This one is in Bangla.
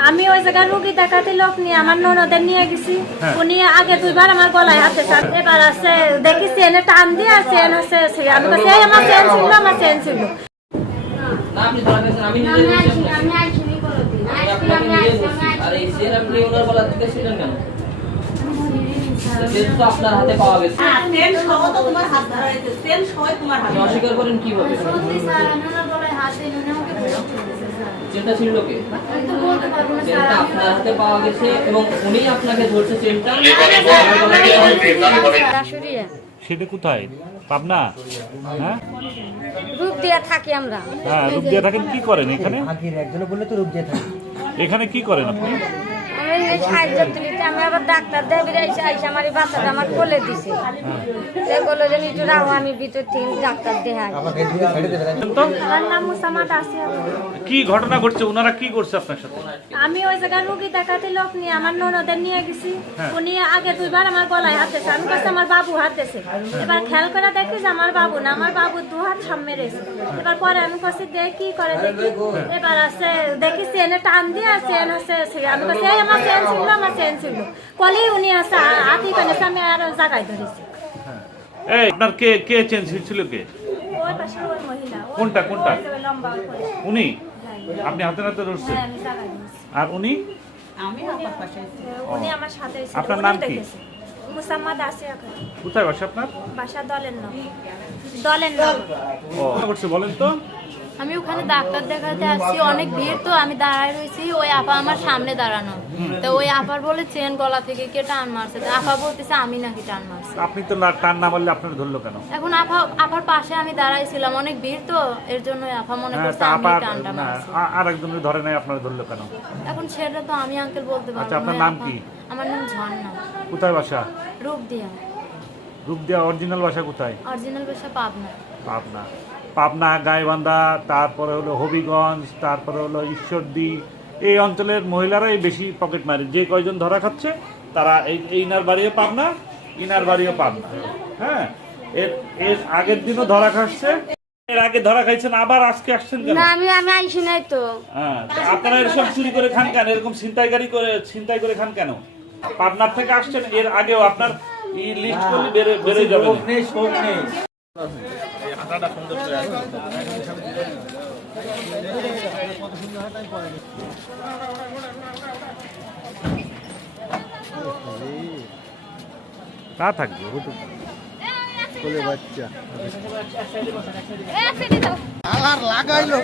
আমি ওই জায়গায় রুগী দেখাতে লোক নিয়ে আমার ননদের নিয়ে গেছি। উনি আগে দুইবার আমার গলায় হাতে চান এবার আছে দেখি চেনে টান দিয়ে চেন হচ্ছে সে- আমি বলছি, এই আমার চেন ছিল আমার চেন ছিল। হাত আপনি অস্বীকার করেন কীভাবে চেনটা ছিল কে চেনটা আপনার হাতে পাওয়া গেছে এবং উনি আপনাকে ধরছে চেনটা। সেটা কোথায়? পাবনা? হ্যাঁ? রূপ দিয়ে থাকি আমরা। হ্যাঁ রূপ দিয়ে থাকেন কি করেন এখানে? আগের একজনে বললে তো রূপ দিয়ে থাকি। এখানে কি করেন আপনি? আমি সাহায্য তুলিতে আমি আবার ডাক্তার দেবির এসে আইসে আমার বাচ্চাটা আমার কোলে দিছে। সে বলল যে একটু রাখো আমি ভিতর থেকে ডাক্তার দেখাই। আমাকে দিয়ে ছেড়ে দেবে তো। আমার নাম মুসামাদ আসিয়া কি ঘটনা ঘটছে? ওনারা কি করছে আপনার সাথে? আমি ওই জায়গায় রুগী দেখাতে লোক নিয়ে আমার ননদের নিয়ে গেছি। উনি আগে দুইবার আমার গলায় হাত দিয়েছে। আমি কাছে আমার বাবু হাত দিয়েছে। এবার খেয়াল করে দেখি যে আমার বাবু না আমার বাবু দু হাত সামনে রয়েছে। এবার পরে আমি কাছে দেখ কি করে দেখি? এবার আছে দেখি চেনে টান দিয়ে চেন হচ্ছে আমি কাছে আমার চেন ছিল আমার চেন ছিল। কলি উনি আছে হাতি কানেছে আমি আর জায়গায় ধরেছি। এই আপনার কে কে চেঞ্জ ছিল কে? ওই পাশে ওই মহিলা কোনটা, কোনটা? লম্বা উনি? আপনি হাতে হাতে ধরছেন? হ্যাঁ আর উনি? আমি আমার পাশে উনি আমার সাথে আপনার নাম কি? দেখেছে। মুসাম্মাদ আসিয়া খান। কোথায় বাসা আপনার? বাসা দলের নাম। দলের নাম। ও। করছে বলেন তো? আমি ওখানে ডাক্তার দেখাতে আসছি অনেক ভিড় তো আমি দাঁড়ায় রয়েছি ওই আপা আমার সামনে দাঁড়ানো। তো ওই আপার বলে চেন গলা থেকে কে টান মারছে? তো আপা বলতেছে আমি নাকি টান মারছি। আপনি তো না টান না মারলে আপনার ধরলো কেন? এখন আপা আপার পাশে আমি দাঁড়াইছিলাম অনেক ভিড় তো এর জন্য আপা মনে হ্যাঁ করছে আমি টানটা মারছি। আর একজনের ধরে নাই আপনার ধরলো কেন? এখন সেটা তো আমি আঙ্কেল বলতে পারব আচ্ছা, আপনার নাম কি? আমার নাম ঝর্ণা। কোথায় বাসা? রূপ দিয়া রূপ দেওয়া অরিজিনাল বাসা কোথায়? অরিজিনাল পেশা পাবনা। পাবনা। পাবনা গাইবান্ধা তারপরে হলো হবিগঞ্জ তারপরে হলো ঈশ্বরদী। এই অঞ্চলের মহিলারাই বেশি পকেট মারে। যে কয়জন ধরা খাচ্ছে তারা এই ইনার বাড়িও পাবনা ইনার বাড়িও পাবনা। হ্যাঁ এর এর আগের দিনও ধরা খাচ্ছে এর আগে ধরা খাইছেন আবার আজকে আসছেন কেন? না আমি আমি আইসি নাই তো। হ্যাঁ তো আপনারা এরকম চুরি করে খান কেন? এরকম ছিনতাইকারী করে ছিনতাই করে খান কেন? পাবনার থেকে আসছেন এর আগেও আপনার লিস্ট করলে বেড়ে বেড়ে যাবে শোক নেই। শোক নেই তা থাকবে কোলে বাচ্চা। লাগাইলো।